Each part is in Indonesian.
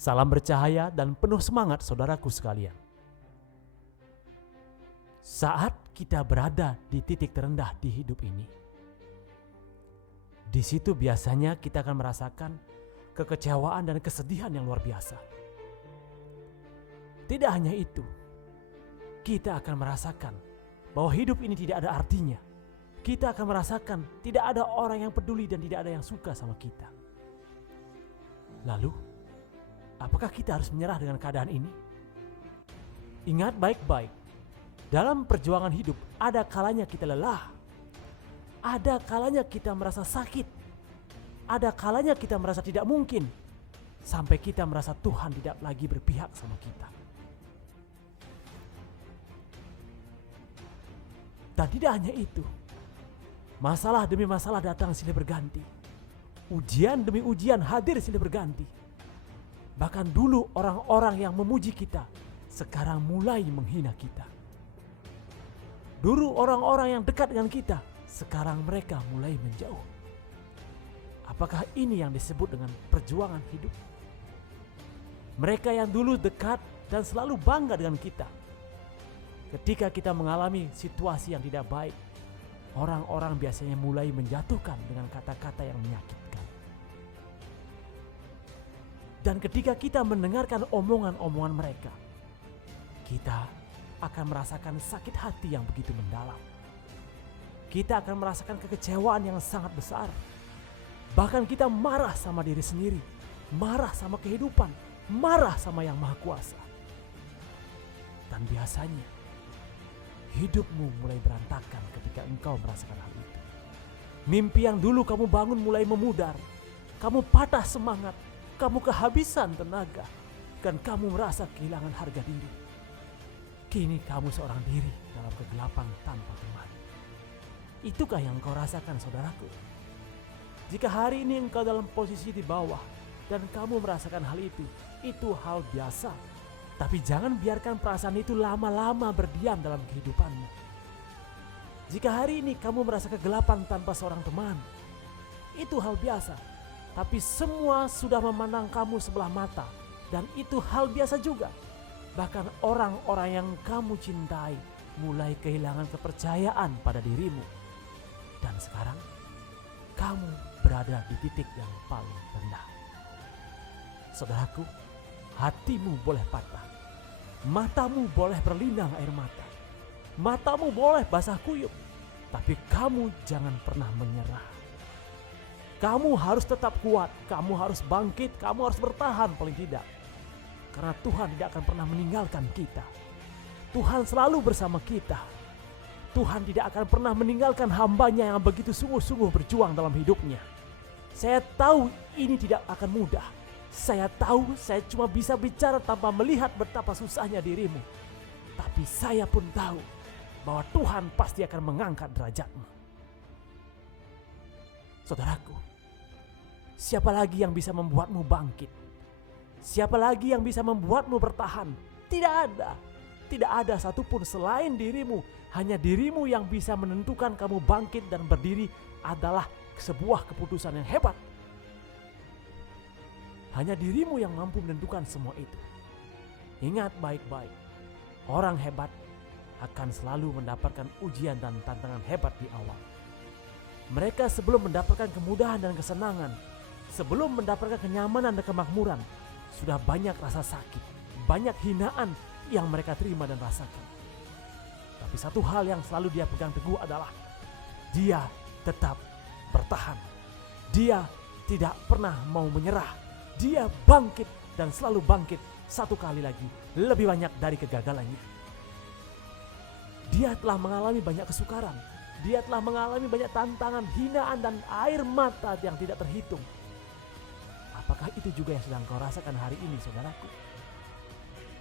Salam bercahaya dan penuh semangat saudaraku sekalian. Saat kita berada di titik terendah di hidup ini, di situ biasanya kita akan merasakan kekecewaan dan kesedihan yang luar biasa. Tidak hanya itu, kita akan merasakan bahwa hidup ini tidak ada artinya. Kita akan merasakan tidak ada orang yang peduli dan tidak ada yang suka sama kita. Lalu, apakah kita harus menyerah dengan keadaan ini? Ingat baik-baik, dalam perjuangan hidup ada kalanya kita lelah, ada kalanya kita merasa sakit, ada kalanya kita merasa tidak mungkin, sampai kita merasa Tuhan tidak lagi berpihak sama kita. Dan tidak hanya itu, masalah demi masalah datang silih berganti, ujian demi ujian hadir silih berganti. Bahkan dulu orang-orang yang memuji kita sekarang mulai menghina kita. Dulu orang-orang yang dekat dengan kita sekarang mereka mulai menjauh. Apakah ini yang disebut dengan perjuangan hidup? Mereka yang dulu dekat dan selalu bangga dengan kita, ketika kita mengalami situasi yang tidak baik, orang-orang biasanya mulai menjatuhkan dengan kata-kata yang menyakitkan. Dan ketika kita mendengarkan omongan-omongan mereka, kita akan merasakan sakit hati yang begitu mendalam. Kita akan merasakan kekecewaan yang sangat besar. Bahkan kita marah sama diri sendiri, marah sama kehidupan, marah sama Yang Maha Kuasa. Dan biasanya hidupmu mulai berantakan ketika engkau merasakan hal itu. Mimpi yang dulu kamu bangun mulai memudar. Kamu patah semangat, kamu kehabisan tenaga, dan kamu merasa kehilangan harga diri. Kini kamu seorang diri dalam kegelapan tanpa teman. Itukah yang engkau rasakan, saudaraku? Jika hari ini engkau dalam posisi di bawah dan kamu merasakan hal itu hal biasa. Tapi jangan biarkan perasaan itu lama-lama berdiam dalam kehidupanmu. Jika hari ini kamu merasa kegelapan tanpa seorang teman, itu hal biasa. Tapi semua sudah memandang kamu sebelah mata, dan itu hal biasa juga. Bahkan orang-orang yang kamu cintai mulai kehilangan kepercayaan pada dirimu. Dan sekarang kamu berada di titik yang paling rendah. Saudaraku, hatimu boleh patah, matamu boleh berlinang air mata, matamu boleh basah kuyup, tapi kamu jangan pernah menyerah. Kamu harus tetap kuat, kamu harus bangkit, kamu harus bertahan paling tidak. Karena Tuhan tidak akan pernah meninggalkan kita. Tuhan selalu bersama kita. Tuhan tidak akan pernah meninggalkan hamba-Nya yang begitu sungguh-sungguh berjuang dalam hidupnya. Saya tahu ini tidak akan mudah. Saya tahu saya cuma bisa bicara tanpa melihat betapa susahnya dirimu. Tapi saya pun tahu bahwa Tuhan pasti akan mengangkat derajatmu. Saudaraku, siapa lagi yang bisa membuatmu bangkit? Siapa lagi yang bisa membuatmu bertahan? Tidak ada. Tidak ada satupun selain dirimu. Hanya dirimu yang bisa menentukan kamu bangkit dan berdiri adalah sebuah keputusan yang hebat. Hanya dirimu yang mampu menentukan semua itu. Ingat baik-baik, orang hebat akan selalu mendapatkan ujian dan tantangan hebat di awal. Mereka sebelum mendapatkan kemudahan dan kesenangan, sebelum mendapatkan kenyamanan dan kemakmuran, sudah banyak rasa sakit, banyak hinaan yang mereka terima dan rasakan. Tapi satu hal yang selalu dia pegang teguh adalah dia tetap bertahan. Dia tidak pernah mau menyerah. Dia bangkit dan selalu bangkit satu kali lagi, lebih banyak dari kegagalannya. Dia telah mengalami banyak kesukaran. Dia telah mengalami banyak tantangan, hinaan, dan air mata yang tidak terhitung. Apakah itu juga yang sedang kau rasakan hari ini, saudaraku?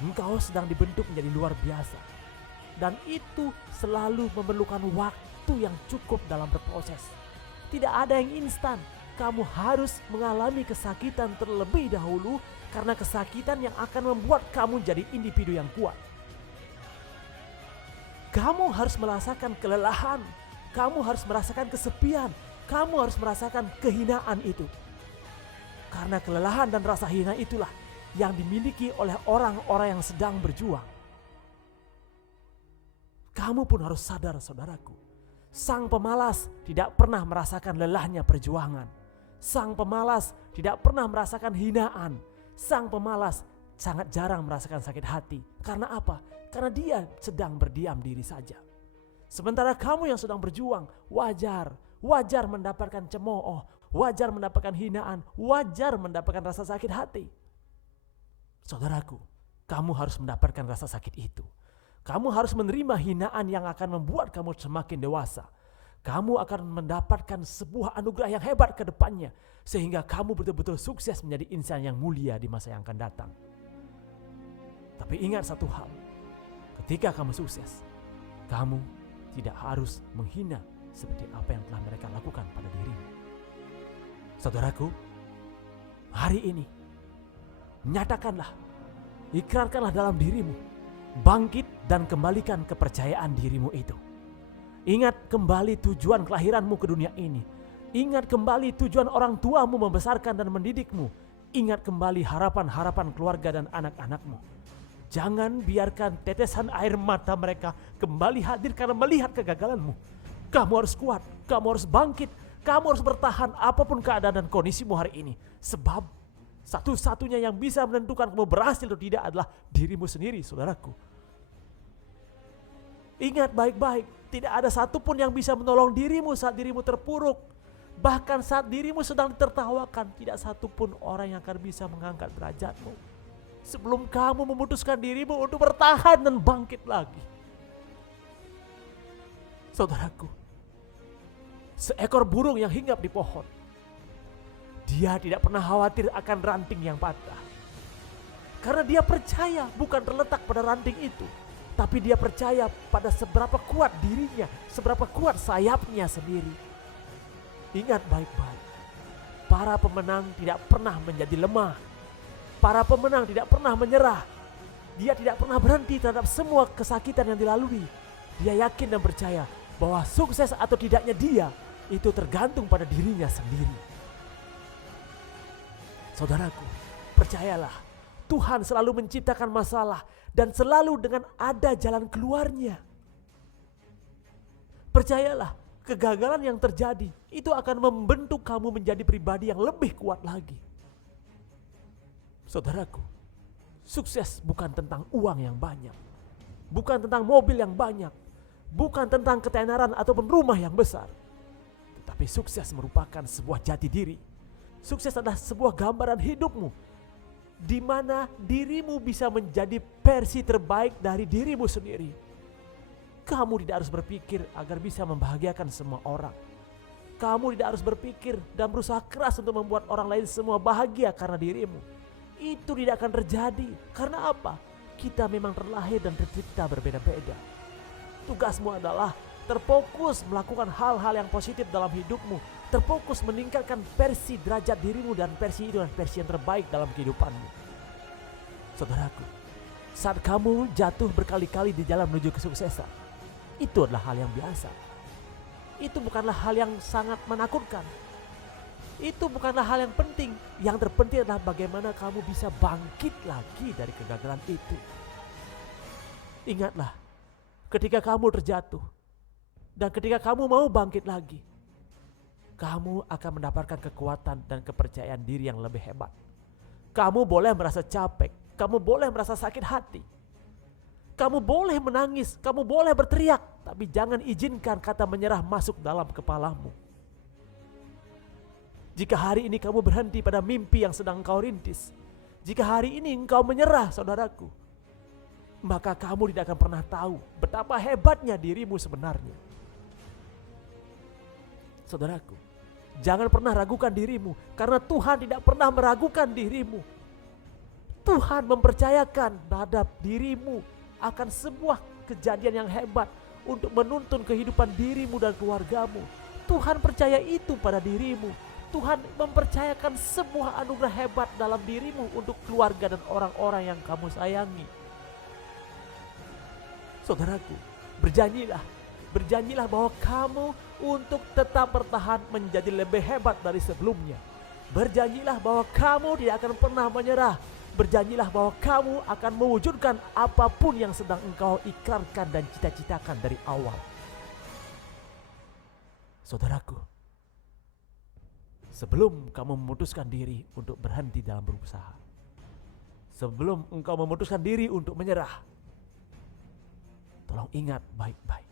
Engkau sedang dibentuk menjadi luar biasa. Dan itu selalu memerlukan waktu yang cukup dalam berproses. Tidak ada yang instan. Kamu harus mengalami kesakitan terlebih dahulu, karena kesakitan yang akan membuat kamu jadi individu yang kuat. Kamu harus merasakan kelelahan, kamu harus merasakan kesepian, kamu harus merasakan kehinaan itu. Karena kelelahan dan rasa hina itulah yang dimiliki oleh orang-orang yang sedang berjuang. Kamu pun harus sadar, saudaraku, sang pemalas tidak pernah merasakan lelahnya perjuangan. Sang pemalas tidak pernah merasakan hinaan. Sang pemalas sangat jarang merasakan sakit hati. Karena apa? Karena dia sedang berdiam diri saja. Sementara kamu yang sedang berjuang, wajar mendapatkan cemooh, wajar mendapatkan hinaan, wajar mendapatkan rasa sakit hati. Saudaraku, kamu harus mendapatkan rasa sakit itu. Kamu harus menerima hinaan yang akan membuat kamu semakin dewasa. Kamu akan mendapatkan sebuah anugerah yang hebat ke depannya, sehingga kamu betul-betul sukses menjadi insan yang mulia di masa yang akan datang. Tapi ingat satu hal, ketika kamu sukses, kamu tidak harus menghina seperti apa yang telah mereka lakukan pada dirimu. Saudaraku, hari ini nyatakanlah, ikrarkanlah dalam dirimu, bangkit dan kembalikan kepercayaan dirimu itu. Ingat kembali tujuan kelahiranmu ke dunia ini. Ingat kembali tujuan orang tuamu membesarkan dan mendidikmu. Ingat kembali harapan-harapan keluarga dan anak-anakmu. Jangan biarkan tetesan air mata mereka kembali hadir karena melihat kegagalanmu. Kamu harus kuat, kamu harus bangkit, kamu harus bertahan apapun keadaan dan kondisimu hari ini. Sebab satu-satunya yang bisa menentukan kamu berhasil atau tidak adalah dirimu sendiri, saudaraku. Ingat baik-baik, tidak ada satupun yang bisa menolong dirimu saat dirimu terpuruk. Bahkan saat dirimu sedang ditertawakan, tidak satupun orang yang akan bisa mengangkat derajatmu. Sebelum kamu memutuskan dirimu untuk bertahan dan bangkit lagi. Saudaraku, seekor burung yang hinggap di pohon, dia tidak pernah khawatir akan ranting yang patah. Karena dia percaya bukan terletak pada ranting itu, tapi dia percaya pada seberapa kuat dirinya, seberapa kuat sayapnya sendiri. Ingat baik-baik, para pemenang tidak pernah menjadi lemah. Para pemenang tidak pernah menyerah. Dia tidak pernah berhenti terhadap semua kesakitan yang dilalui. Dia yakin dan percaya bahwa sukses atau tidaknya dia itu tergantung pada dirinya sendiri. Saudaraku, percayalah, Tuhan selalu menciptakan masalah dan selalu dengan ada jalan keluarnya. Percayalah, kegagalan yang terjadi itu akan membentuk kamu menjadi pribadi yang lebih kuat lagi. Saudaraku, sukses bukan tentang uang yang banyak, bukan tentang mobil yang banyak, bukan tentang ketenaran ataupun rumah yang besar. Tetapi sukses merupakan sebuah jati diri. Sukses adalah sebuah gambaran hidupmu, di mana dirimu bisa menjadi versi terbaik dari dirimu sendiri. Kamu tidak harus berpikir agar bisa membahagiakan semua orang. Kamu tidak harus berpikir dan berusaha keras untuk membuat orang lain semua bahagia karena dirimu. Itu tidak akan terjadi. Karena apa? Kita memang terlahir dan tercipta berbeda-beda. Tugasmu adalah terfokus melakukan hal-hal yang positif dalam hidupmu. Terfokus meningkatkan versi derajat dirimu dan versi itu dan versi yang terbaik dalam kehidupanmu. Saudaraku, saat kamu jatuh berkali-kali di jalan menuju kesuksesan, itu adalah hal yang biasa. Itu bukanlah hal yang sangat menakutkan. Itu bukanlah hal yang penting. Yang terpenting adalah bagaimana kamu bisa bangkit lagi dari kegagalan itu. Ingatlah, ketika kamu terjatuh dan ketika kamu mau bangkit lagi, kamu akan mendapatkan kekuatan dan kepercayaan diri yang lebih hebat. Kamu boleh merasa capek, kamu boleh merasa sakit hati, kamu boleh menangis, kamu boleh berteriak, tapi jangan izinkan kata menyerah masuk dalam kepalamu. Jika hari ini kamu berhenti pada mimpi yang sedang engkau rintis, jika hari ini engkau menyerah, saudaraku, maka kamu tidak akan pernah tahu betapa hebatnya dirimu sebenarnya. Saudaraku, jangan pernah ragukan dirimu, karena Tuhan tidak pernah meragukan dirimu. Tuhan mempercayakan terhadap dirimu akan sebuah kejadian yang hebat untuk menuntun kehidupan dirimu dan keluargamu. Tuhan percaya itu pada dirimu. Tuhan mempercayakan sebuah anugerah hebat dalam dirimu untuk keluarga dan orang-orang yang kamu sayangi. Saudaraku, berjanjilah bahwa kamu untuk tetap bertahan menjadi lebih hebat dari sebelumnya. Berjanjilah bahwa kamu tidak akan pernah menyerah. Berjanjilah bahwa kamu akan mewujudkan apapun yang sedang engkau ikrarkan dan cita-citakan dari awal. Saudaraku, sebelum kamu memutuskan diri untuk berhenti dalam berusaha, sebelum engkau memutuskan diri untuk menyerah, tolong ingat baik-baik.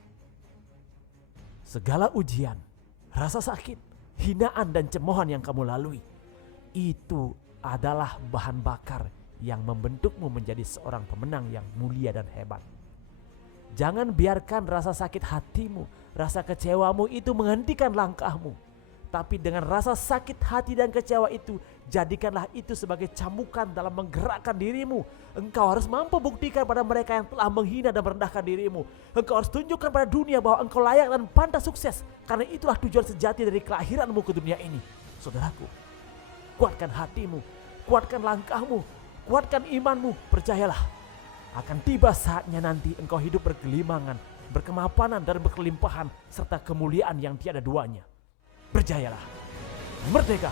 Segala ujian, rasa sakit, hinaan dan cemoohan yang kamu lalui, itu adalah bahan bakar yang membentukmu menjadi seorang pemenang yang mulia dan hebat. Jangan biarkan rasa sakit hatimu, rasa kecewamu itu menghentikan langkahmu. Tapi dengan rasa sakit hati dan kecewa itu, jadikanlah itu sebagai cambukan dalam menggerakkan dirimu. Engkau harus mampu buktikan pada mereka yang telah menghina dan merendahkan dirimu. Engkau harus tunjukkan pada dunia bahwa engkau layak dan pantas sukses. Karena itulah tujuan sejati dari kelahiranmu ke dunia ini. Saudaraku, kuatkan hatimu, kuatkan langkahmu, kuatkan imanmu. Percayalah, akan tiba saatnya nanti engkau hidup bergelimangan, berkemapanan dan berkelimpahan serta kemuliaan yang tiada duanya. Berjayalah, merdeka.